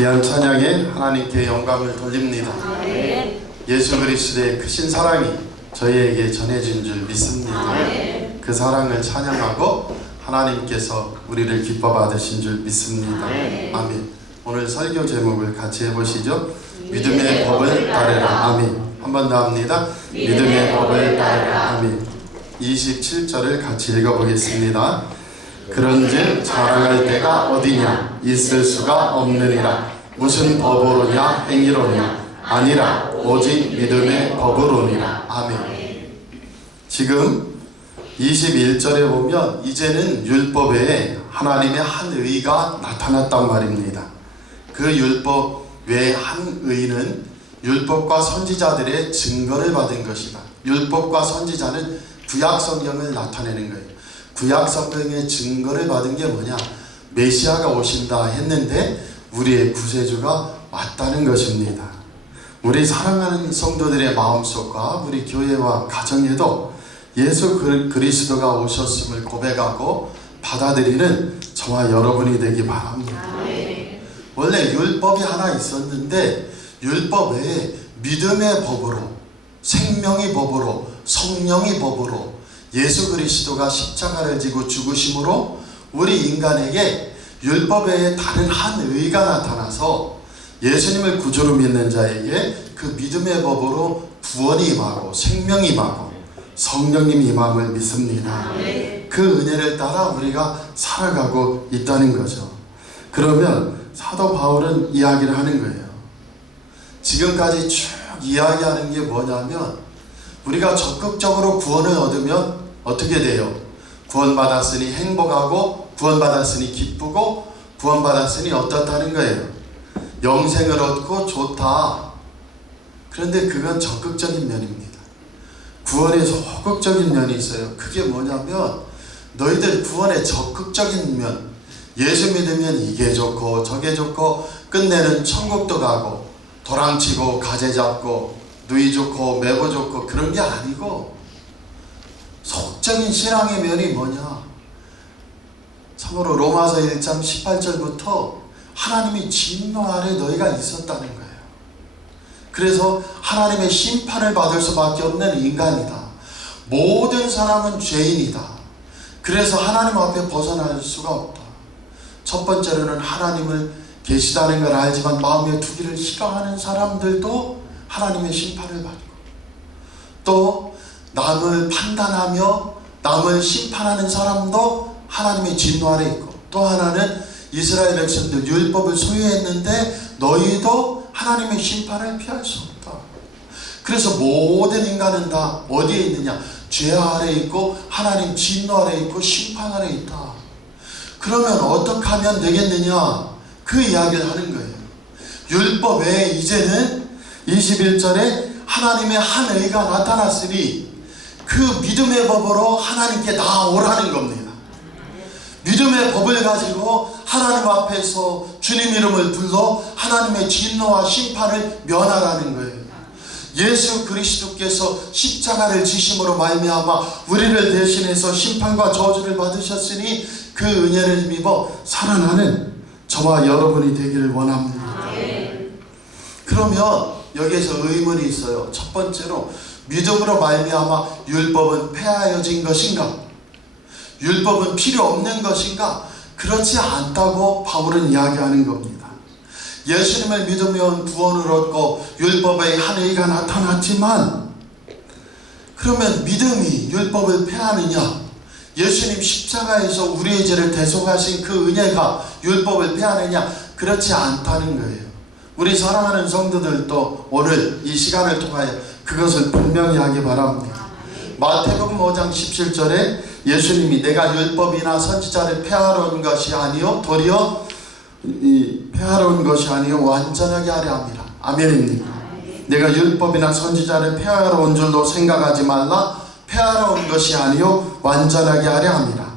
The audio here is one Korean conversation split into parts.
귀한 찬양에 하나님께 영광을 돌립니다. 예수 그리스도의 크신 사랑이 저희에게 전해진 줄 믿습니다. 그 사랑을 찬양하고 하나님께서 우리를 기뻐 받으신 줄 믿습니다. 아멘. 오늘 설교 제목을 같이 해보시죠. 믿음의 법을 따르라. 아멘. 한 번 더 합니다. 믿음의 법을 따르라. 아멘. 27절을 같이 읽어보겠습니다. 그런즉 자랑할 데가 어디냐? 있을 수가 없느니라. 무슨 법으로냐? 행위로냐? 아니라 오직 믿음의 법으로니라. 아멘. 지금 21절에 보면 이제는 율법 외에 하나님의 한 의가 나타났단 말입니다. 그 율법 외에 한 의는 율법과 선지자들의 증거를 받은 것이다. 율법과 선지자는 구약 성경을 나타내는 거예요. 구약 성경의 증거를 받은 게 뭐냐? 메시아가 오신다 했는데 우리의 구세주가 왔다는 것입니다. 우리 사랑하는 성도들의 마음속과 우리 교회와 가정에도 예수 그리스도가 오셨음을 고백하고 받아들이는 저와 여러분이 되기 바랍니다. 원래 율법이 하나 있었는데 율법 외에 믿음의 법으로, 생명의 법으로, 성령의 법으로 예수 그리스도가 십자가를 지고 죽으심으로 우리 인간에게 율법 외에 다른 한 의가 나타나서 예수님을 구주로 믿는 자에게 그 믿음의 법으로 구원이 임하고 생명이 임하고 성령님이 임함을 믿습니다. 그 은혜를 따라 우리가 살아가고 있다는 거죠. 그러면 사도 바울은 이야기를 하는 거예요. 지금까지 쭉 이야기하는 게 뭐냐면 우리가 적극적으로 구원을 얻으면 어떻게 돼요? 구원받았으니 행복하고 구원받았으니 기쁘고 구원받았으니 어떻다는 거예요? 영생을 얻고 좋다. 그런데 그건 적극적인 면입니다. 구원에 소극적인 면이 있어요. 그게 뭐냐면 너희들 구원의 적극적인 면, 예수 믿으면 이게 좋고 저게 좋고 끝내는 천국도 가고 도랑치고 가재 잡고 누이 좋고 매고 좋고 그런 게 아니고 속적인 신앙의 면이 뭐냐? 참으로 로마서 1장 18절부터 하나님이 진노 아래 너희가 있었다는 거예요. 그래서 하나님의 심판을 받을 수밖에 없는 인간이다. 모든 사람은 죄인이다. 그래서 하나님 앞에 벗어날 수가 없다. 첫 번째로는 하나님을 계시다는 걸 알지만 마음에 두기를 싫어하는 사람들도 하나님의 심판을 받고, 또 남을 판단하며 남을 심판하는 사람도 하나님의 진노 아래 있고, 또 하나는 이스라엘 백성들 율법을 소유했는데 너희도 하나님의 심판을 피할 수 없다. 그래서 모든 인간은 다 어디에 있느냐? 죄 아래 있고 하나님 진노 아래 있고 심판 아래 있다. 그러면 어떻게 하면 되겠느냐? 그 이야기를 하는 거예요. 율법 외에 이제는 21절에 하나님의 한 의가 나타났으니 그 믿음의 법으로 하나님께 나아오라는 겁니다. 믿음의 법을 가지고 하나님 앞에서 주님 이름을 불러 하나님의 진노와 심판을 면하라는 거예요. 예수 그리스도께서 십자가를 지심으로 말미암아 우리를 대신해서 심판과 저주를 받으셨으니 그 은혜를 힘입어 살아나는 저와 여러분이 되기를 원합니다. 그러면 여기에서 의문이 있어요. 첫 번째로 믿음으로 말미암아 율법은 폐하여진 것인가? 율법은 필요 없는 것인가? 그렇지 않다고 바울은 이야기하는 겁니다. 예수님을 믿으면 구원을 얻고 율법의 한 의가 나타났지만 그러면 믿음이 율법을 폐하느냐? 예수님 십자가에서 우리의 죄를 대속하신 그 은혜가 율법을 폐하느냐? 그렇지 않다는 거예요. 우리 사랑하는 성도들도 오늘 이 시간을 통하여 그것을 분명히 하기 바랍니다. 마태복음 5장 17절에 예수님이 내가 율법이나 선지자를 폐하러 온 것이 아니요 도리어 폐하러 온 것이 아니요 완전하게 하려 함이라. 아멘입니다. 내가 율법이나 선지자를 폐하러 온 줄로 생각하지 말라. 폐하러 온 것이 아니요 완전하게 하려 함이라.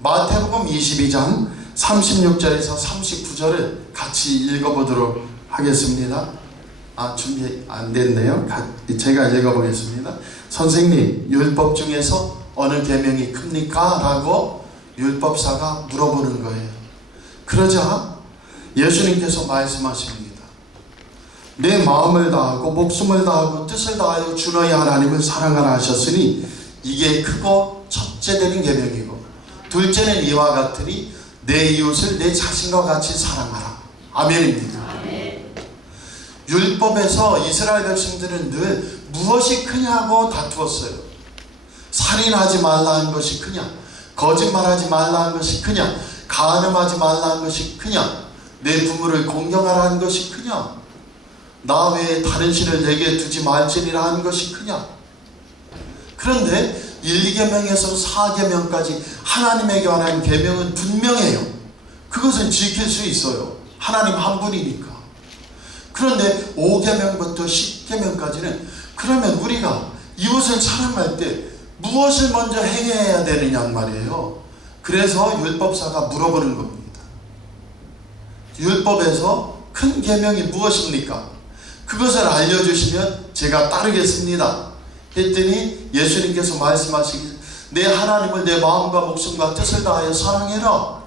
마태복음 22장 36절에서 39절을 같이 읽어보도록 하겠습니다. 준비 안 됐네요. 제가 읽어보겠습니다. 선생님, 율법 중에서 어느 계명이 큽니까? 라고 율법사가 물어보는 거예요. 그러자 예수님께서 말씀하십니다. 내 마음을 다하고 목숨을 다하고 뜻을 다하여 주 너희 하나님을 사랑하라 하셨으니 이게 크고 첫째 되는 계명이고 둘째는 이와 같으니 내 이웃을 내 자신과 같이 사랑하라. 아멘입니다. 아멘. 율법에서 이스라엘 백성들은 늘 무엇이 크냐고 다투었어요. 살인하지 말라는 것이 크냐, 거짓말하지 말라는 것이 크냐, 간음하지 말라는 것이 크냐, 내 부모를 공경하라는 것이 크냐, 나 외에 다른 신을 내게 두지 말지니라 하는 것이 크냐. 그런데 1계명에서 4계명까지 하나님에게 관한 계명은 분명해요. 그것은 지킬 수 있어요. 하나님 한 분이니까. 그런데 5계명부터 10계명까지는 그러면 우리가 이웃을 사랑할 때 무엇을 먼저 행해야 되느냐 말이에요. 그래서 율법사가 물어보는 겁니다. 율법에서 큰 계명이 무엇입니까? 그것을 알려주시면 제가 따르겠습니다. 했더니 예수님께서 말씀하시길 내 하나님을 내 마음과 목숨과 뜻을 다하여 사랑해라.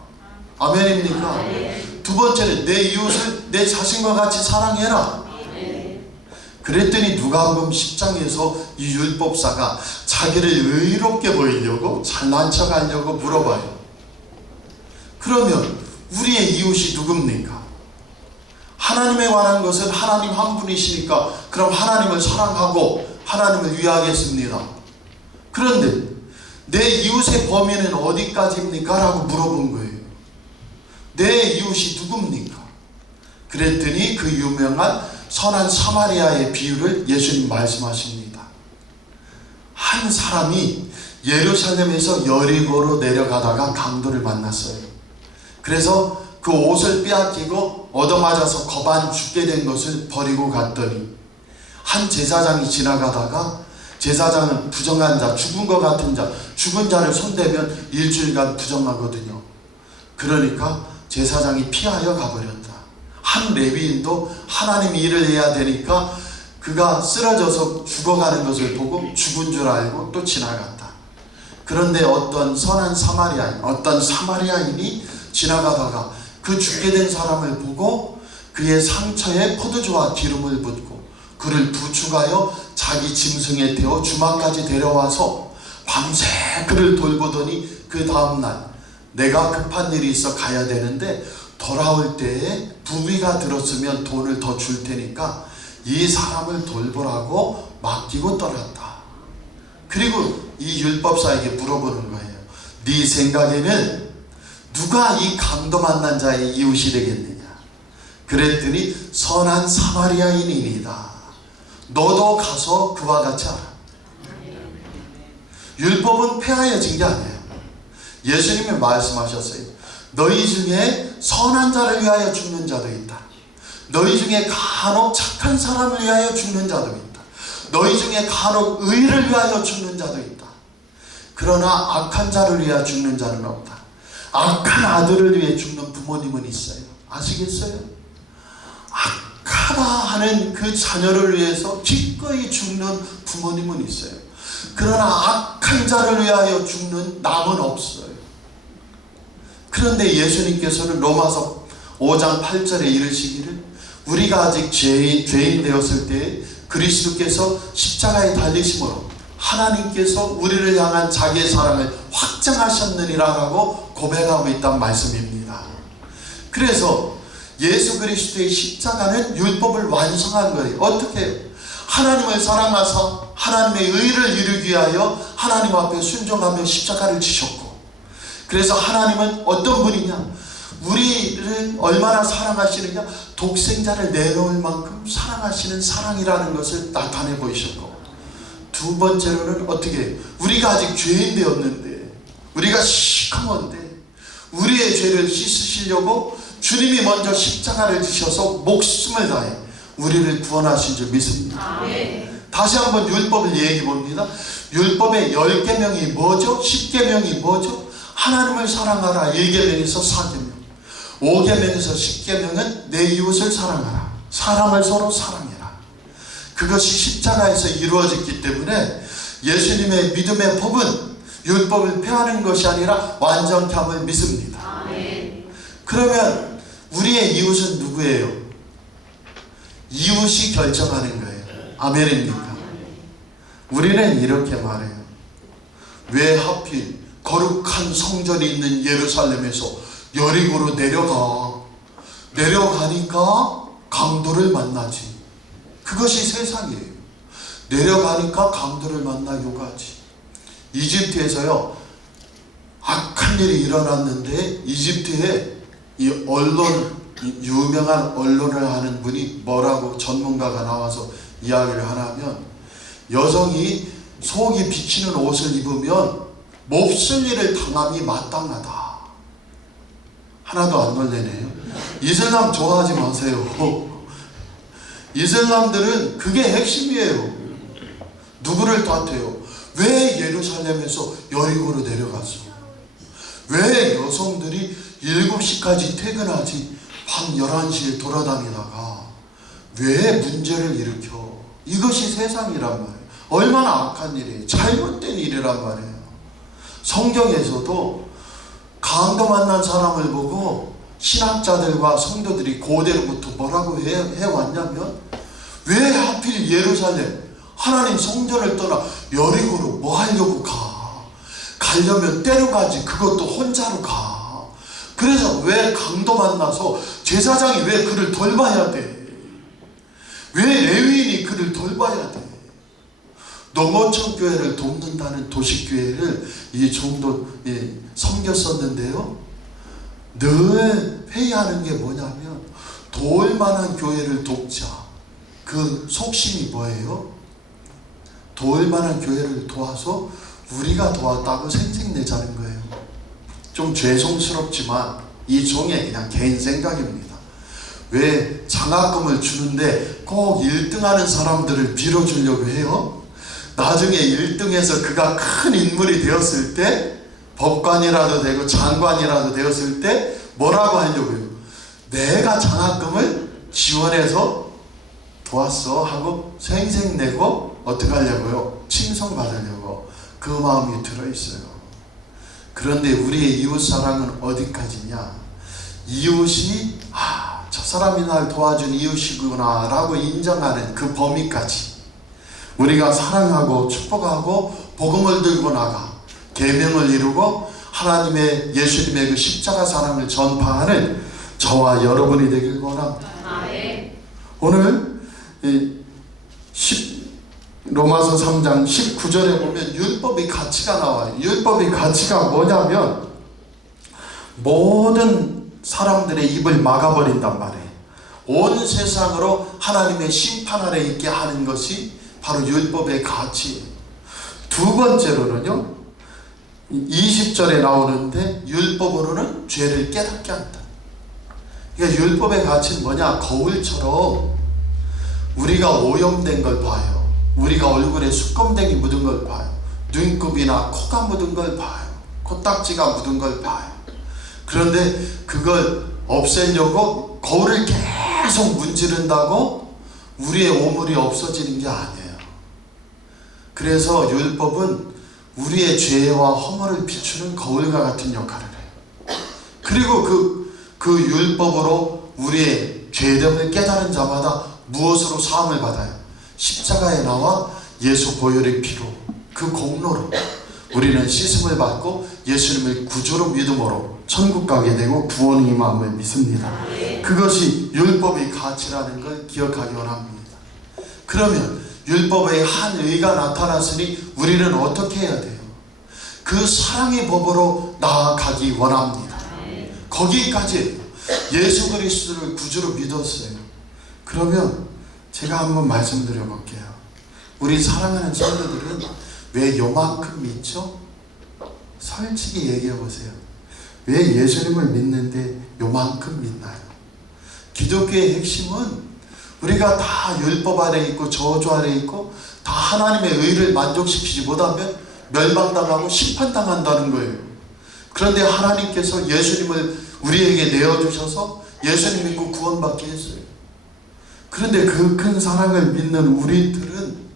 아멘입니까? 아멘. 두 번째는 내 이웃을 내 자신과 같이 사랑해라. 아멘. 그랬더니 누가복음 10장에서 이 율법사가 자기를 의롭게 보이려고 잘난 척하려고 물어봐요. 그러면 우리의 이웃이 누굽니까? 하나님에 관한 것은 하나님 한 분이시니까 그럼 하나님을 사랑하고 하나님을 위하겠습니다. 그런데 내 이웃의 범위는 어디까지입니까? 라고 물어본 거예요. 내 이웃이 누굽니까? 그랬더니 그 유명한 선한 사마리아의 비유를 예수님 말씀하십니다. 한 사람이 예루살렘에서 여리고로 내려가다가 강도를 만났어요. 그래서 그 옷을 빼앗기고 얻어맞아서 거반 죽게 된 것을 버리고 갔더니 한 제사장이 지나가다가 제사장은 부정한 자, 죽은 것 같은 자, 죽은 자를 손대면 일주일간 부정하거든요. 그러니까 제사장이 피하여 가버렸다. 한 레위인도 하나님 일을 해야 되니까 그가 쓰러져서 죽어가는 것을 보고 죽은 줄 알고 또 지나갔다. 그런데 어떤 선한 사마리아인, 어떤 사마리아인이 지나가다가 그 죽게 된 사람을 보고 그의 상처에 포도주와 기름을 붓고 그를 부축하여 자기 짐승에 태워 주막까지 데려와서 밤새 그를 돌보더니 그 다음날 내가 급한 일이 있어 가야 되는데 돌아올 때에 부비가 들었으면 돈을 더 줄 테니까 이 사람을 돌보라고 맡기고 떠났다. 그리고 이 율법사에게 물어보는 거예요. 네 생각에는 누가 이 강도 만난 자의 이웃이 되겠느냐? 그랬더니 선한 사마리아인이니이다. 너도 가서 그와 같이 하라. 율법은 폐하여진 게 아니에요. 예수님이 말씀하셨어요. 너희 중에 선한 자를 위하여 죽는 자도 있다. 너희 중에 간혹 착한 사람을 위하여 죽는 자도 있다. 너희 중에 간혹 의를 위하여 죽는 자도 있다. 그러나 악한 자를 위하여 죽는 자는 없다. 악한 아들을 위해 죽는 부모님은 있어요. 아시겠어요? 악하다 하는 그 자녀를 위해서 기꺼이 죽는 부모님은 있어요. 그러나 악한 자를 위하여 죽는 남은 없어요. 그런데 예수님께서는 로마서 5장 8절에 이르시기를 우리가 아직 죄인 되었을 때 그리스도께서 십자가에 달리심으로 하나님께서 우리를 향한 자기의 사랑을 확증하셨느니라 라고 고백하고 있다는 말씀입니다. 그래서 예수 그리스도의 십자가는 율법을 완성한 거예요. 어떻게 해요? 하나님을 사랑하사 하나님의 의를 이루기 위하여 하나님 앞에 순종하며 십자가를 지셨고, 그래서 하나님은 어떤 분이냐? 우리를 얼마나 사랑하시느냐? 독생자를 내놓을 만큼 사랑하시는 사랑이라는 것을 나타내 보이셨고, 두 번째로는 어떻게 해요? 우리가 아직 죄인 되었는데, 우리가 시커먼데 우리의 죄를 씻으시려고 주님이 먼저 십자가를 지셔서 목숨을 다해 우리를 구원하신 줄 믿습니다. 아멘. 다시 한번 율법을 얘기해 봅니다. 율법의 10계명이 뭐죠? 10계명이 뭐죠? 하나님을 사랑하라 1계명에서 4계명, 5계명에서 10계명은 내 이웃을 사랑하라, 사람을 서로 사랑해라. 그것이 십자가에서 이루어졌기 때문에 예수님의 믿음의 법은 율법을 폐하는 것이 아니라 완전케 함을 믿습니다. 아멘. 그러면 우리의 이웃은 누구예요? 이웃이 결정하는 거예요. 아멘입니까? 우리는 이렇게 말해요. 왜 하필 거룩한 성전이 있는 예루살렘에서 여리고로 내려가니까 강도를 만나지. 그것이 세상이에요. 내려가니까 강도를 만나 요가지. 이집트에서요, 악한 일이 일어났는데 이집트에 이 유명한 언론을 하는 분이 뭐라고 전문가가 나와서 이야기를 하냐면, 여성이 속이 비치는 옷을 입으면 몹쓸 일을 당함이 마땅하다. 하나도 안 놀래네요. 이슬람 좋아하지 마세요. 이슬람들은 그게 핵심이에요. 누구를 탓해요? 왜 예루살렘에서 여리고로 내려갔어? 왜 여성들이 7시까지 퇴근하지 밤 11시에 돌아다니다가 왜 문제를 일으켜? 이것이 세상이란 말이에요. 얼마나 악한 일이에요. 잘못된 일이란 말이에요. 성경에서도 강도 만난 사람을 보고 신학자들과 성도들이 고대로부터 뭐라고 해왔냐면, 왜 하필 예루살렘 하나님 성전을 떠나 여리고로 뭐 하려고 가? 가려면 때로 가지, 그것도 혼자로 가. 그래서 왜 강도 만나서 제사장이 왜 그를 돌봐야 돼? 왜 레위인이 그를 돌봐야 돼? 농어촌 교회를 돕는다는 도시교회를 이 정도 섬겼었는데요, 늘 회의하는 게 뭐냐면, 도울만한 교회를 돕자. 그 속심이 뭐예요? 도울만한 교회를 도와서 우리가 도왔다고 생색내자는 거예요. 좀 죄송스럽지만 이 종의 그냥 개인 생각입니다. 왜 장학금을 주는데 꼭 1등하는 사람들을 밀어주려고 해요? 나중에 1등해서 그가 큰 인물이 되었을 때, 법관이라도 되고 장관이라도 되었을 때 뭐라고 하려고요? 내가 장학금을 지원해서 도왔어 하고 생색내고 어떻게 하려고요? 칭송받으려고 그 마음이 들어있어요. 그런데 우리의 이웃사랑은 어디까지냐? 이웃이 저 사람이 날 도와준 이웃이구나 라고 인정하는 그 범위까지 우리가 사랑하고 축복하고 복음을 들고 나가 계명을 이루고 하나님의 예수님의 그 십자가 사랑을 전파하는 저와 여러분이 되길 원합니다. 오늘 로마서 3장 19절에 보면 율법의 가치가 나와요. 율법의 가치가 뭐냐면 모든 사람들의 입을 막아버린단 말이에요. 온 세상으로 하나님의 심판 아래 있게 하는 것이 바로 율법의 가치예요. 두 번째로는요, 20절에 나오는데 율법으로는 죄를 깨닫게 한다. 그러니까 율법의 가치는 뭐냐? 거울처럼 우리가 오염된 걸 봐요. 우리가 얼굴에 수검댕이 묻은 걸 봐요. 눈곱이나 코가 묻은 걸 봐요. 코딱지가 묻은 걸 봐요. 그런데 그걸 없애려고 거울을 계속 문지른다고 우리의 오물이 없어지는 게 아니에요. 그래서 율법은 우리의 죄와 허물을 비추는 거울과 같은 역할을 해요. 그리고 그 율법으로 우리의 죄됨을 깨달은 자마다 무엇으로 사함을 받아요? 십자가에 나와 예수 보혈의 피로, 그 공로로 우리는 씻음을 받고 예수님을 구주로 믿음으로 천국 가게 되고 구원이 임함을 믿습니다. 그것이 율법의 가치라는 걸 기억하기 원합니다. 그러면 율법의 한 의가 나타났으니 우리는 어떻게 해야 돼요? 그 사랑의 법으로 나아가기 원합니다. 거기까지 예수 그리스도를 구주로 믿었어요. 그러면 제가 한번 말씀드려 볼게요. 우리 사랑하는 성도들은 왜 요만큼 믿죠? 솔직히 얘기해 보세요. 왜 예수님을 믿는데 요만큼 믿나요? 기독교의 핵심은 우리가 다 율법 아래 있고 저주 아래 있고 다 하나님의 의를 만족시키지 못하면 멸망당하고 심판당한다는 거예요. 그런데 하나님께서 예수님을 우리에게 내어주셔서 예수님 믿고 구원받게 했어요. 그런데 그 큰 사랑을 믿는 우리들은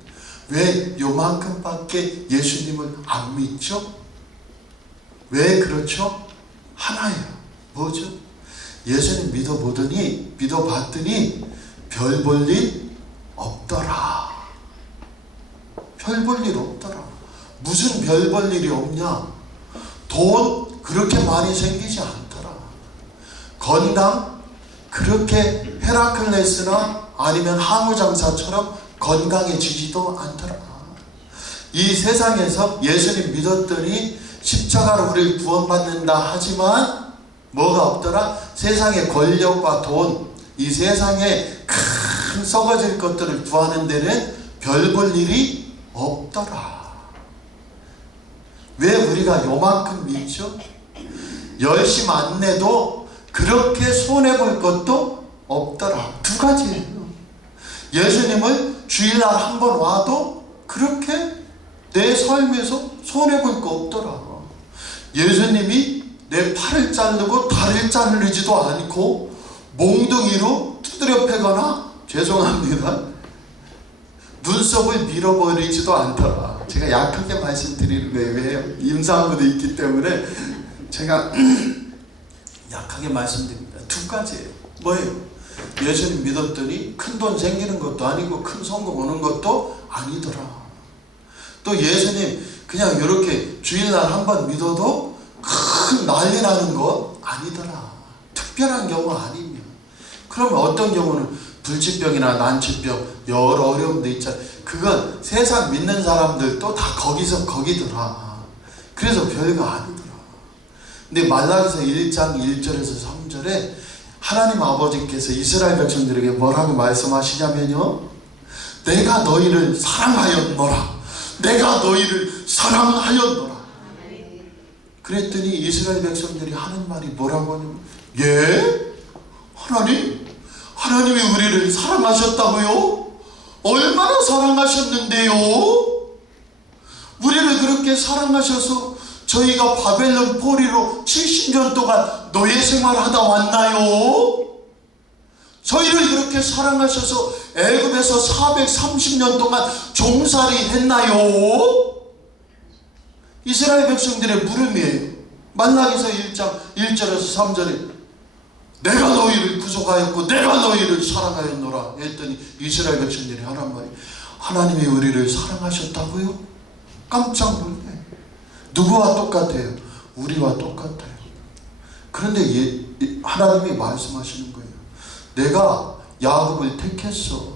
왜 요만큼밖에 예수님을 안 믿죠? 왜 그렇죠? 하나예요. 뭐죠? 예수님 믿어봤더니 별 볼 일 없더라. 별 볼 일 없더라. 무슨 별 볼 일이 없냐? 돈 그렇게 많이 생기지 않더라. 건강 그렇게 헤라클레스나 아니면 항우장사처럼 건강해지지도 않더라. 이 세상에서 예수님 믿었더니 십자가로 우리를 구원받는다 하지만 뭐가 없더라? 세상의 권력과 돈, 이 세상에 큰 썩어질 것들을 구하는 데는 별 볼 일이 없더라. 왜 우리가 요만큼 믿죠? 열심 안 내도 그렇게 손해볼 것도 없더라. 두 가지예요. 예수님을 주일날 한 번 와도 그렇게 내 삶에서 손해볼 거 없더라. 예수님이 내 팔을 자르고 다리를 자르지도 않고 몽둥이로 두드려 패거나 죄송합니다 눈썹을 밀어버리지도 않더라. 제가 약하게 말씀드리는 거예요. 왜요? 임산부도 있기 때문에 제가 약하게 말씀드립니다. 두 가지예요. 뭐예요? 예수님 믿었더니 큰 돈 생기는 것도 아니고 큰 성공 오는 것도 아니더라. 또 예수님 그냥 이렇게 주일날 한 번 믿어도 큰 난리 나는 것 아니더라. 특별한 경우 아니면. 그러면 어떤 경우는 불치병이나 난치병 여러 어려움도 있잖아요. 그건 세상 믿는 사람들도 다 거기서 거기더라. 그래서 별거 아니더라. 근데 말라기서 1장 1절에서 3절에 하나님 아버지께서 이스라엘 백성들에게 뭐라고 말씀하시냐면요, 내가 너희를 사랑하였노라. 내가 너희를 사랑하였노라. 그랬더니 이스라엘 백성들이 하는 말이 뭐라고 하냐면, 예? 하나님이 우리를 사랑하셨다고요? 얼마나 사랑하셨는데요? 우리를 그렇게 사랑하셔서 저희가 바벨론 포리로 70년 동안 노예 생활하다 왔나요? 저희를 그렇게 사랑하셔서 애굽에서 430년 동안 종살이 했나요? 이스라엘 백성들의 물음이에요. 말라기서 1장 1절에서 3절에 내가 너희를 구속하였고 내가 너희를 사랑하였노라 했더니 이스라엘 백성들이 하란 말이, 하나님이 우리를 사랑하셨다고요? 깜짝 놀래. 누구와 똑같아요? 우리와 똑같아요. 그런데 하나님이 말씀하시는 거예요. 내가 야곱을 택했어.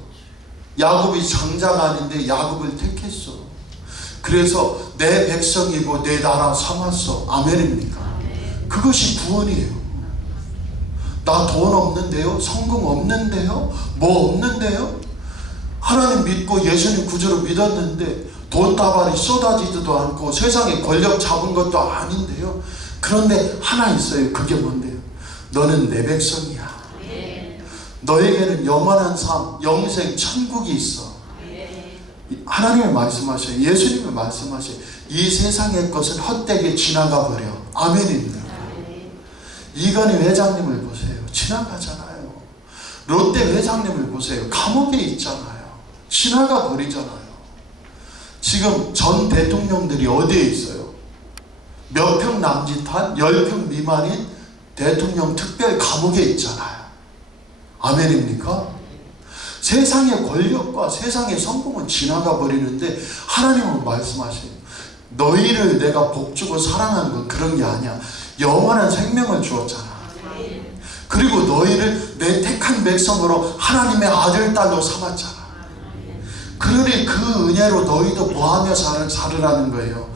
야곱이 장자가 아닌데 야곱을 택했어. 그래서 내 백성이고 내 나라 삼았어. 아멘입니까? 그것이 구원이에요. 나 돈 없는데요? 성공 없는데요? 뭐 없는데요? 하나님 믿고 예수님 구주로 믿었는데 돈다발이 쏟아지지도 않고 세상에 권력 잡은 것도 아닌데요. 그런데 하나 있어요. 그게 뭔데요? 너는 내 백성이야. 너에게는 영원한 삶, 영생, 천국이 있어. 하나님이 말씀하셔요. 예수님이 말씀하셔요. 이 세상의 것은 헛되게 지나가 버려. 아멘입니다. 이건희 회장님을 보세요. 지나가잖아요. 롯데 회장님을 보세요. 감옥에 있잖아요. 지나가 버리잖아요. 지금 전 대통령들이 어디에 있어요? 몇 평 남짓한 10평 미만인 대통령 특별 감옥에 있잖아요. 아멘입니까? 세상의 권력과 세상의 성공은 지나가 버리는데 하나님은 말씀하셔요. 너희를 내가 복주고 사랑한 건 그런 게 아니야. 영원한 생명을 주었잖아. 그리고 너희를 내 택한 백성으로 하나님의 아들, 딸로 삼았잖아. 그러니 그 은혜로 너희도 뭐하며 살으라는 거예요.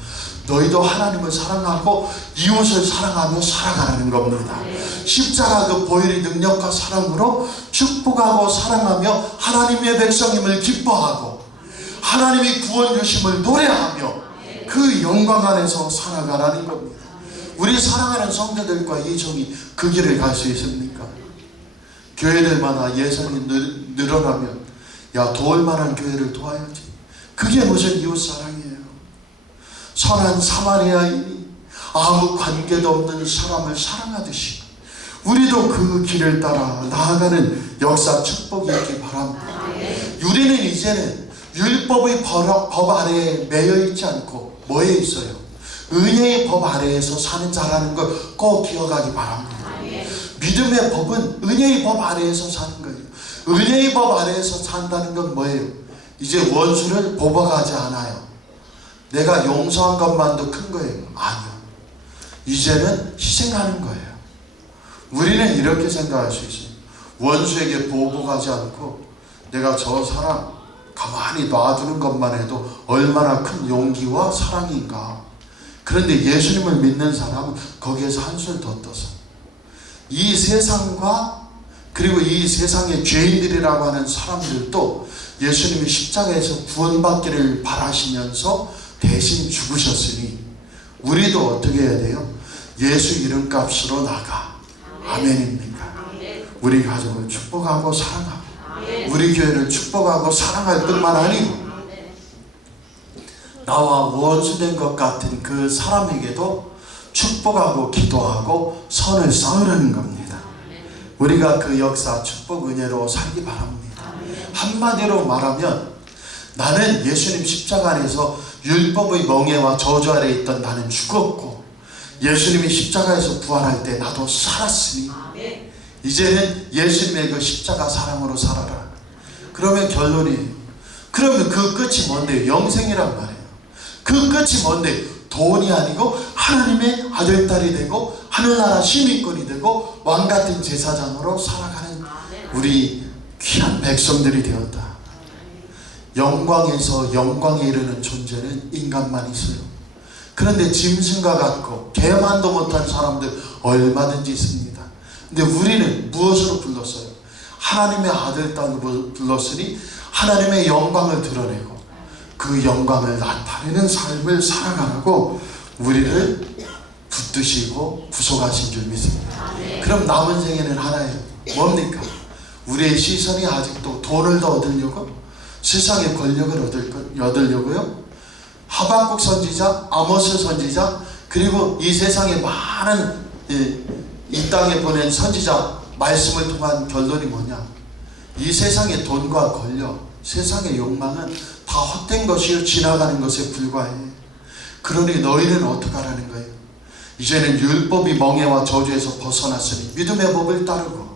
너희도 하나님을 사랑하고 이웃을 사랑하며 살아가라는 겁니다. 십자가 그 보혈의 능력과 사랑으로 축복하고 사랑하며 하나님의 백성임을 기뻐하고 하나님이 구원 주심을 노래하며 그 영광 안에서 살아가라는 겁니다. 우리 사랑하는 성도들과 이 종이 그 길을 갈 수 있습니까? 교회들마다 예산이 늘어나면 야, 도울 만한 교회를 도와야지. 그게 무슨 이웃사랑이에요. 선한 사마리아인이 아무 관계도 없는 사람을 사랑하듯이 우리도 그 길을 따라 나아가는 역사 축복이 있기 바랍니다. 우리는 이제는 율법의 법 아래에 매여 있지 않고 뭐에 있어요? 은혜의 법 아래에서 사는 자라는 걸 꼭 기억하기 바랍니다. 믿음의 법은 은혜의 법 아래에서 사는 거예요. 은혜의 법 아래에서 산다는 건 뭐예요? 이제 원수를 보복하지 않아요. 내가 용서한 것만도 큰 거예요. 아니요. 이제는 희생하는 거예요. 우리는 이렇게 생각할 수 있어요. 원수에게 보복하지 않고 내가 저 사람 가만히 놔두는 것만 해도 얼마나 큰 용기와 사랑인가. 그런데 예수님을 믿는 사람은 거기에서 한술 더 떠서 이 세상과 그리고 이 세상의 죄인들이라고 하는 사람들도 예수님이 십자가에서 구원받기를 바라시면서 대신 죽으셨으니 우리도 어떻게 해야 돼요? 예수 이름값으로 나가. 아멘입니까? 우리 가족을 축복하고 사랑하고 우리 교회를 축복하고 사랑할 뿐만 아니고 나와 원수된 것 같은 그 사람에게도 축복하고 기도하고 선을 쌓으려는 겁니다. 우리가 그 역사 축복 은혜로 살기 바랍니다. 한마디로 말하면 나는 예수님 십자가 안에서 율법의 멍에와 저주 아래 있던 나는 죽었고 예수님이 십자가에서 부활할 때 나도 살았으니 이제는 예수님의 그 십자가 사랑으로 살아라. 그러면 결론이 그러면 그 끝이 뭔데? 영생이란 말이에요. 그 끝이 뭔데? 돈이 아니고 하나님의 아들딸이 되고 하늘나라 시민권이 되고 왕같은 제사장으로 살아가는 우리 귀한 백성들이 되었다. 영광에서 영광에 이르는 존재는 인간만 있어요. 그런데 짐승과 같고 개만도 못한 사람들 얼마든지 있습니다. 근데 우리는 무엇으로 불렀어요? 하나님의 아들 딸로 불렀으니 하나님의 영광을 드러내고 그 영광을 나타내는 삶을 살아가라고 우리를 붙드시고 구속하신 줄 믿습니다. 그럼 남은 생애는 하나예요. 뭡니까? 우리의 시선이 아직도 돈을 더 얻으려고 세상의 권력을 얻으려고요. 하박국 선지자, 아모스 선지자 그리고 이 세상에 많은 이 땅에 보낸 선지자 말씀을 통한 결론이 뭐냐? 이 세상의 돈과 권력, 세상의 욕망은 다 헛된 것이요 지나가는 것에 불과해. 그러니 너희는 어떻게 하라는 거예요? 이제는 율법이 멍에와 저주에서 벗어났으니 믿음의 법을 따르고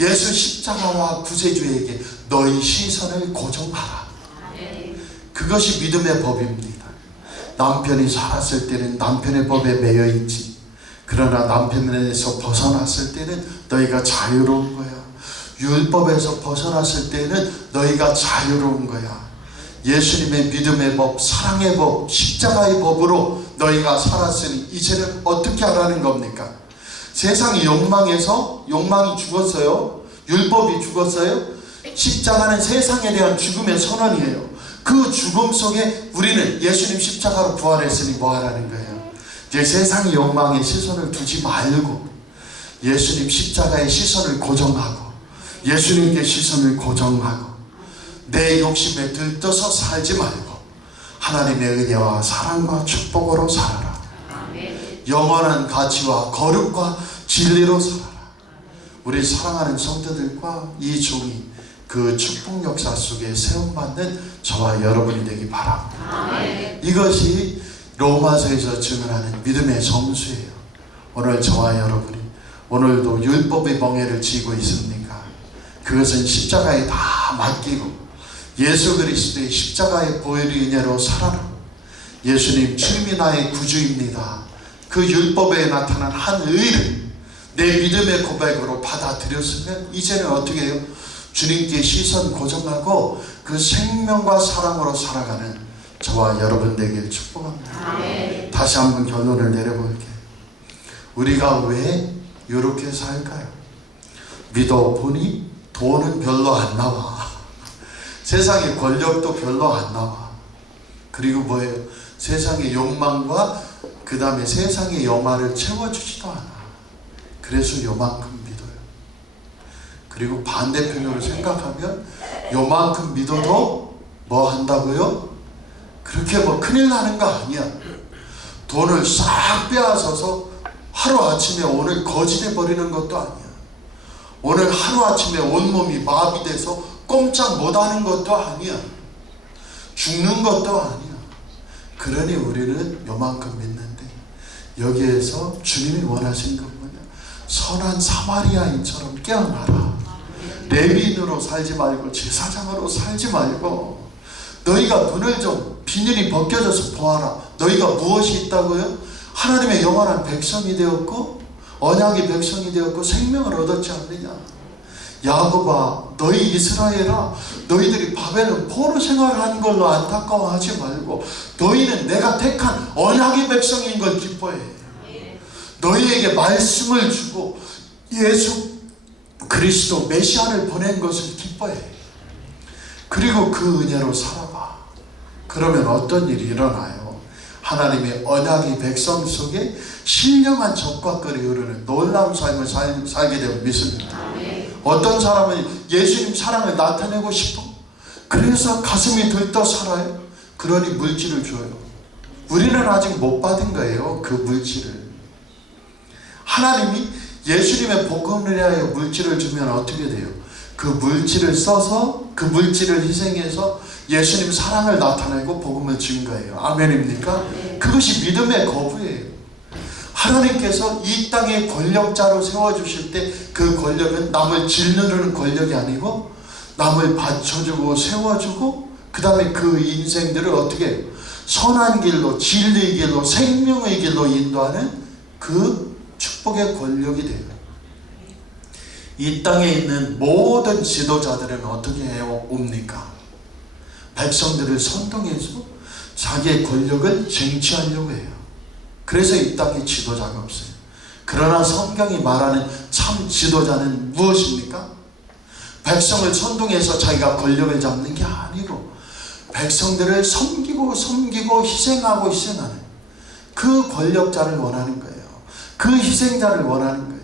예수 십자가와 구세주에게 너희 시선을 고정하라. 그것이 믿음의 법입니다. 남편이 살았을 때는 남편의 법에 매여 있지. 그러나 남편에서 벗어났을 때는 너희가 자유로운 거야. 율법에서 벗어났을 때는 너희가 자유로운 거야. 예수님의 믿음의 법, 사랑의 법, 십자가의 법으로 너희가 살았으니 이제는 어떻게 하라는 겁니까? 세상이 욕망이 죽었어요. 율법이 죽었어요. 십자가는 세상에 대한 죽음의 선언이에요. 그 죽음 속에 우리는 예수님 십자가로 부활했으니 뭐 하라는 거예요? 이제 세상의 욕망에 시선을 두지 말고 예수님 십자가에 시선을 고정하고 예수님께 시선을 고정하고 내 욕심에 들떠서 살지 말고 하나님의 은혜와 사랑과 축복으로 살아라. 영원한 가치와 거룩과 진리로 살아라. 우리 사랑하는 성도들과 이 종이 그 축복 역사 속에 세움받는 저와 여러분이 되기 바랍니다. 이것이 로마서에서 증언하는 믿음의 정수예요. 오늘 저와 여러분이 오늘도 율법의 멍에를 쥐고 있습니까? 그것은 십자가에 다 맡기고 예수 그리스도의 십자가의 보혈의 은혜로 살아라. 예수님 주님이 나의 구주입니다. 그 율법에 나타난 한 의를 내 믿음의 고백으로 받아들였으면 이제는 어떻게 해요? 주님께 시선 고정하고 그 생명과 사랑으로 살아가는 저와 여러분 되길 축복합니다. 다시 한번 결론을 내려볼게요. 우리가 왜 이렇게 살까요? 믿어보니 돈은 별로 안 나와. 세상의 권력도 별로 안 나와. 그리고 뭐예요? 세상의 욕망과 그 다음에 세상의 영화를 채워주지도 않아. 그래서 요만큼 믿어요. 그리고 반대편으로 생각하면 요만큼 믿어도 뭐 한다고요? 그렇게 뭐 큰일 나는 거 아니야. 돈을 싹 빼앗아서 하루아침에 오늘 거지돼 버리는 것도 아니야. 오늘 하루아침에 온몸이 마비돼서 꼼짝 못하는 것도 아니야. 죽는 것도 아니야. 그러니 우리는 요만큼 믿는데 여기에서 주님이 원하시는 건 뭐냐? 선한 사마리아인처럼 깨어나라. 레위인으로 살지 말고 제사장으로 살지 말고 너희가 눈을 좀 비늘이 벗겨져서 보아라. 너희가 무엇이 있다고요? 하나님의 영원한 백성이 되었고 언약의 백성이 되었고 생명을 얻었지 않느냐. 야곱아, 너희 이스라엘아, 너희들이 바벨론 포로 생활한 걸로 안타까워하지 말고 너희는 내가 택한 언약의 백성인 걸 기뻐해. 너희에게 말씀을 주고 예수 그리스도 메시아를 보낸 것을 기뻐해. 그리고 그 은혜로 살아봐. 그러면 어떤 일이 일어나요? 하나님의 언약의 백성 속에 신령한 적과 끓이 흐르는 놀라운 삶을 살게 되면 믿습니다. 어떤 사람은 예수님 사랑을 나타내고 싶어. 그래서 가슴이 들떠 살아요. 그러니 물질을 줘요. 우리는 아직 못 받은 거예요. 그 물질을. 하나님이 예수님의 복음을 위하여 물질을 주면 어떻게 돼요? 그 물질을 써서 그 물질을 희생해서 예수님 사랑을 나타내고 복음을 준 거예요. 아멘입니까? 그것이 믿음의 거부예요. 하나님께서 이 땅의 권력자로 세워주실 때 그 권력은 남을 짓누르는 권력이 아니고 남을 받쳐주고 세워주고 그 다음에 그 인생들을 어떻게 해요? 선한 길로, 진리의 길로, 생명의 길로 인도하는 그 축복의 권력이 돼요. 이 땅에 있는 모든 지도자들은 어떻게 해요? 옵니까? 백성들을 선동해서 자기의 권력을 쟁취하려고 해요. 그래서 이 땅에 지도자가 없어요. 그러나 성경이 말하는 참 지도자는 무엇입니까? 백성을 선동해서 자기가 권력을 잡는 게 아니고 백성들을 섬기고 희생하고 희생하는 그 권력자를 원하는 거예요. 그 희생자를 원하는 거예요.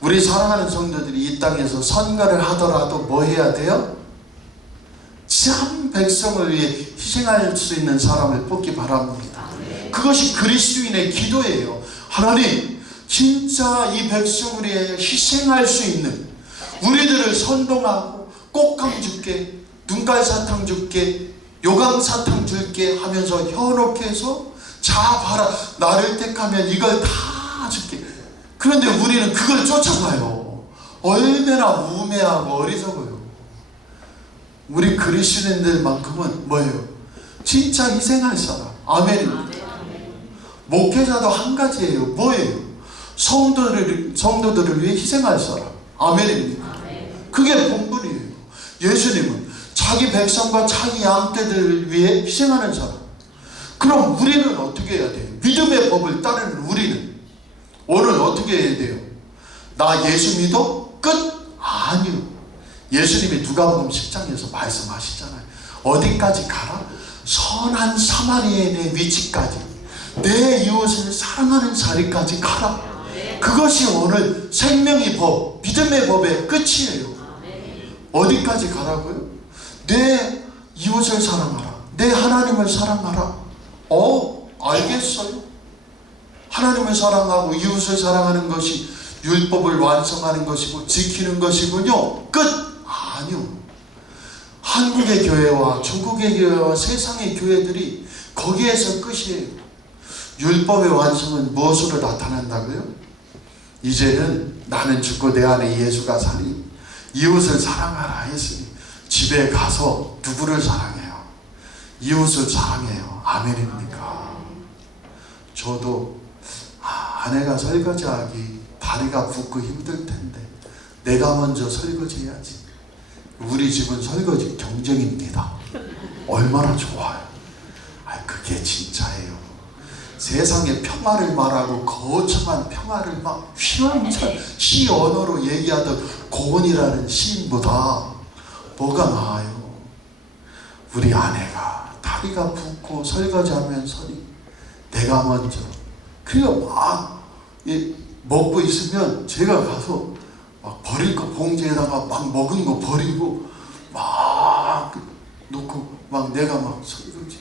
우리 사랑하는 성도들이 이 땅에서 선거를 하더라도 뭐 해야 돼요? 참 백성을 위해 희생할 수 있는 사람을 뽑기 바랍니다. 그것이 그리스도인의 기도예요. 하나님, 진짜 이 백성을 위해 희생할 수 있는, 우리들을 선동하고 꽃감 줄게, 눈깔 사탕 줄게, 요강 사탕 줄게 하면서 현혹 해서 자 봐라, 나를 택하면 이걸 다 줄게. 그런데 우리는 그걸 쫓아가요. 얼마나 우매하고 어리석어요. 우리 그리스도인들만큼은 뭐예요? 진짜 희생할 사람. 아멘입니다. 목회자도 한 가지예요. 뭐예요? 성도들을 위해 희생할 사람. 아멘입니다. 그게 본분이에요. 예수님은 자기 백성과 자기 양떼들을 위해 희생하는 사람. 그럼 우리는 어떻게 해야 돼요? 믿음의 법을 따르는 우리는 오늘 어떻게 해야 돼요? 나 예수 믿어? 끝? 아니요. 예수님이 누가복음 10장에서 말씀하시잖아요. 어디까지 가라? 선한 사마리아인의 위치까지, 내 이웃을 사랑하는 자리까지 가라. 그것이 오늘 생명의 법, 믿음의 법의 끝이에요. 어디까지 가라고요? 내 이웃을 사랑하라. 내 하나님을 사랑하라. 알겠어요. 하나님을 사랑하고 이웃을 사랑하는 것이 율법을 완성하는 것이고 지키는 것이군요. 끝? 아니요. 한국의 교회와 중국의 교회와 세상의 교회들이 거기에서 끝이에요. 율법의 완성은 무엇으로 나타난다고요? 이제는 나는 죽고 내 안에 예수가 사니 이웃을 사랑하라 했으니 집에 가서 누구를 사랑해요? 이웃을 사랑해요. 아멘입니까? 저도 아내가 설거지하기 다리가 붓고 힘들 텐데 내가 먼저 설거지 해야지. 우리 집은 설거지 경쟁입니다. 얼마나 좋아요. 그게 진짜예요. 세상의 평화를 말하고 거창한 평화를 막 휘황찬 시 언어로 얘기하던 고은이라는 시인보다 뭐가 나아요? 우리 아내가 다리가 붓고 설거지하면서니 내가 먼저, 그리고 막 먹고 있으면 제가 가서 막 버릴 거 봉지에다가 막 먹은 거 버리고 막 놓고 막 내가 막 설거지.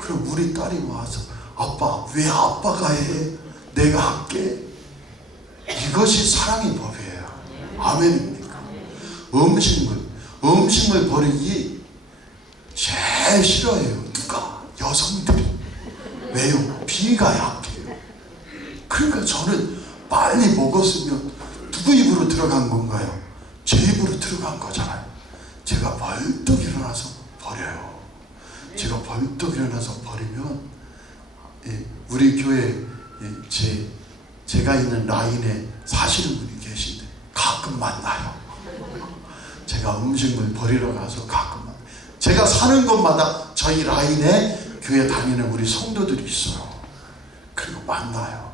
그럼 우리 딸이 와서 아빠, 왜 아빠가 해? 내가 할게. 이것이 사랑의 법이에요. 아멘입니까? 음식물 버리기 제일 싫어해요. 누가? 여성들이. 왜요? 비위가 약해요. 그러니까 저는 빨리 먹었으면 누구 입으로 들어간 건가요? 제 입으로 들어간 거잖아요. 제가 벌떡 일어나서 버려요. 제가 벌떡 일어나서 버리면 우리 교회 제가 있는 라인에 사시는 분이 계신데 가끔 만나요. 제가 음식물 버리러 가서 가끔 만나요. 제가 사는 곳마다 저희 라인에 교회 다니는 우리 성도들이 있어요. 그리고 만나요.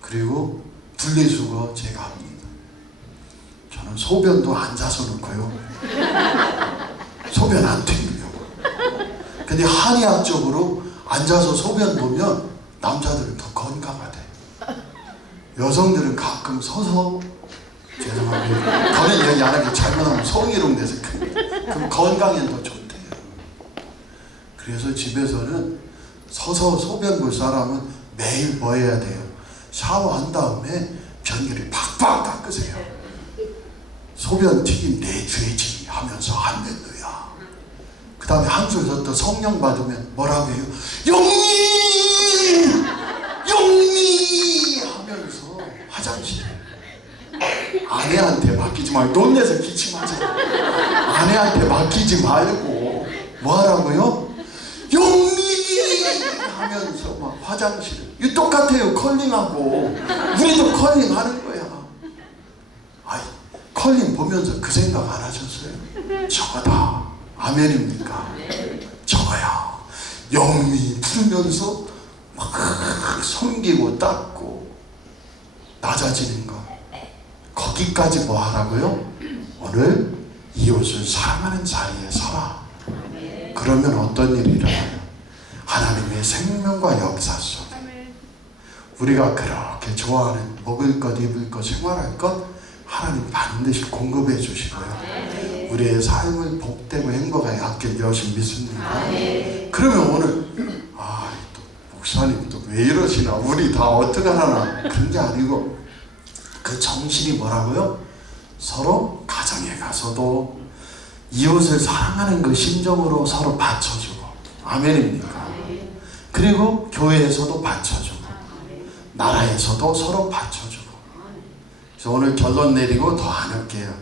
그리고 분리수거 제가 합니다. 저는 소변도 앉아서 놓고요. 소변 안 튀기려고. 근데 한의학적으로 앉아서 소변 보면 남자들은 더 건강하대. 여성들은 가끔 서서, 죄송합니다. 저는 얘기 안 하고 잘못하면 성희롱 돼서 그럼 건강엔 더 좋대요. 그래서 집에서는 서서 소변 볼 사람은 매일 뭐 해야 돼요? 샤워한 다음에 변기를 팍팍 닦으세요. 소변 튀긴 내 죄지 하면서 할렐루야. 그 다음에 한 줄 더 성령 받으면 뭐라고 해요? 영미! 영미! 하면서 화장실에 아내한테 맡기지 말고 돈 내서 기침하자. 아내한테 맡기지 말고 뭐 하라고요? 영미! 하면서 막 화장실에. 이 똑같아요. 컬링하고 우리도 컬링하는 거야. 아이, 컬링 보면서 그 생각 안 하셨어요? 저거다. 아멘입니까? 저거야. 영미 부르면서 막 섬기고 닦고 낮아지는 거. 거기까지 뭐 하라고요? 오늘 이웃을 사랑하는 자리에 서라. 그러면 어떤 일이 일어나요? 하나님의 생명과 역사 속에 우리가 그렇게 좋아하는 먹을 것, 입을 것, 생활할 것 하나님 반드시 공급해 주시고요. 우리의 삶을 복되고 행복하게 아낄 여신 믿습니다. 그러면 오늘 또 목사님 또 왜 이러시나, 우리 다 어떡하나, 그런 게 아니고 그 정신이 뭐라고요? 서로 가정에 가서도 이웃을 사랑하는 그 심정으로 서로 받쳐주고, 아멘입니까? 그리고 교회에서도 받쳐주고 나라에서도 서로 받쳐주고. 그래서 오늘 결론 내리고 더 안 할게요.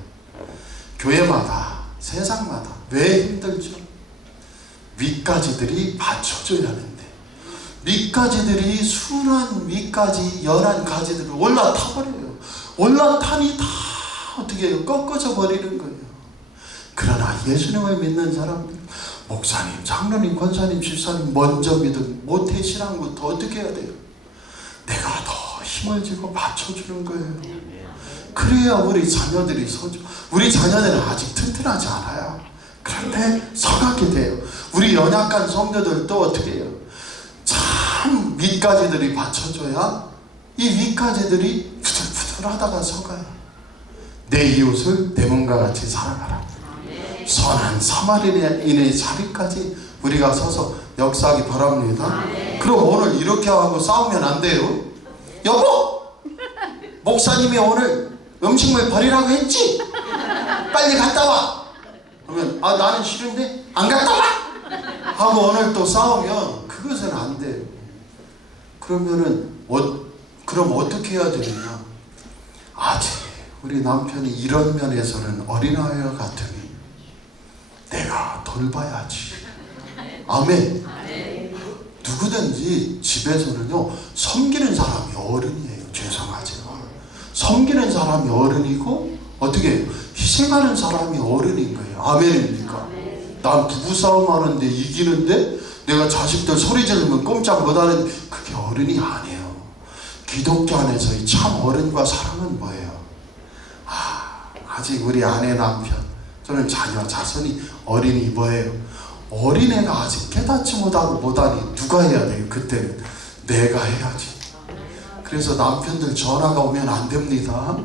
교회마다 세상마다 왜 힘들죠? 밑가지들이 받쳐줘야 하는데 밑가지들이 순한 밑가지 연한 가지들을 올라타버려요. 올라타니 다 어떻게 해요? 꺾어져 버리는 거예요. 그러나 예수님을 믿는 사람들, 목사님, 장로님, 권사님, 집사님 먼저 믿은 모태 신앙부터 어떻게 해야 돼요? 내가 더 힘을 주고 받쳐주는 거예요. 그래야 우리 자녀들이 서죠. 우리 자녀들은 아직 튼튼하지 않아요. 그런데 서가게 돼요. 우리 연약한 성도들도 어떻게 해요? 참 밑가지들이 받쳐줘야 이 윗가지들이 부들부들하다가 서가요. 내 이웃을 내 몸과 같이 사랑하라. 선한 사마리아인의 자리까지 우리가 서서 역사하기 바랍니다. 그럼 오늘 이렇게 하고 싸우면 안 돼요. 여보! 목사님이 오늘 음식물 버리라고 했지? 빨리 갔다 와! 그러면 나는 싫은데 안 갔다 와! 하고 오늘 또 싸우면 그것은 안 돼요. 그러면은 그럼 어떻게 해야 되느냐? 아직 우리 남편이 이런 면에서는 어린아이와 같으니 내가 돌봐야지. 아멘. 누구든지 집에서는요, 섬기는 사람이 어른이에요. 죄송하지만 섬기는 사람이 어른이고 어떻게 해요? 희생하는 사람이 어른인 거예요. 아멘입니까? 난 부부싸움 하는데 이기는데 내가 자식들 소리 지르면 꼼짝 못하는, 그게 어른이 아니에요. 기독교 안에서의 참 어른과 사랑은 뭐예요? 아직 우리 아내, 남편 또는 자녀, 자손이 어린이 뭐예요? 어린애가 아직 깨닫지 못하니 누가 해야 돼요? 그때는 내가 해야지. 그래서 남편들 전화가 오면 안 됩니다.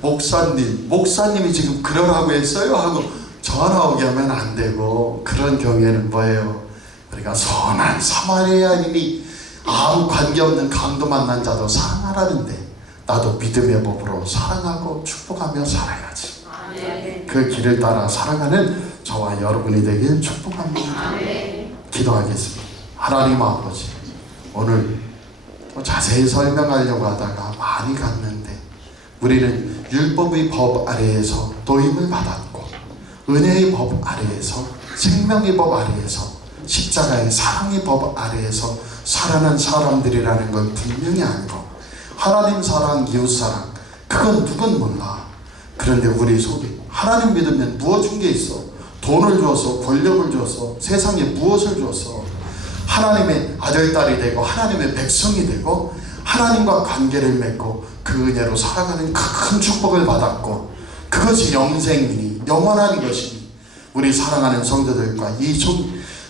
목사님이 지금 그러라고 했어요? 하고 전화 오게 하면 안 되고, 그런 경우에는 뭐예요? 우리가 선한 사마리아인이 아무 관계없는 강도 만난 자도 사랑하라는데 나도 믿음의 법으로 사랑하고 축복하며 살아야지. 그 길을 따라 살아가는 저와 여러분이 되길 축복합니다. 기도하겠습니다. 하나님 아버지, 오늘 자세히 설명하려고 하다가 많이 갔는데, 우리는 율법의 법 아래에서 도임을 받았고 은혜의 법 아래에서, 생명의 법 아래에서, 십자가의 사랑의 법 아래에서 살아난 사람들이라는 걸 분명히 알고, 하나님 사랑, 이웃 사랑, 그건 누군 몰라. 그런데 우리 속에 하나님 믿으면 무엇 준 게 있어? 돈을 주어서, 권력을 주어서, 세상에 무엇을 주어서 하나님의 아들, 딸이 되고 하나님의 백성이 되고 하나님과 관계를 맺고 그 은혜로 살아가는 큰 축복을 받았고, 그것이 영생이니 영원한 것이니 우리 사랑하는 성도들과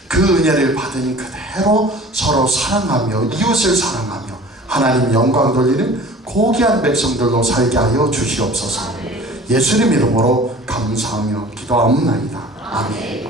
그 은혜를 받으니 그대로 서로 사랑하며 이웃을 사랑하며 하나님 영광 돌리는 고귀한 백성들로 살게 하여 주시옵소서. 예수님 이름으로 감사하며 기도하옵나이다. 아멘.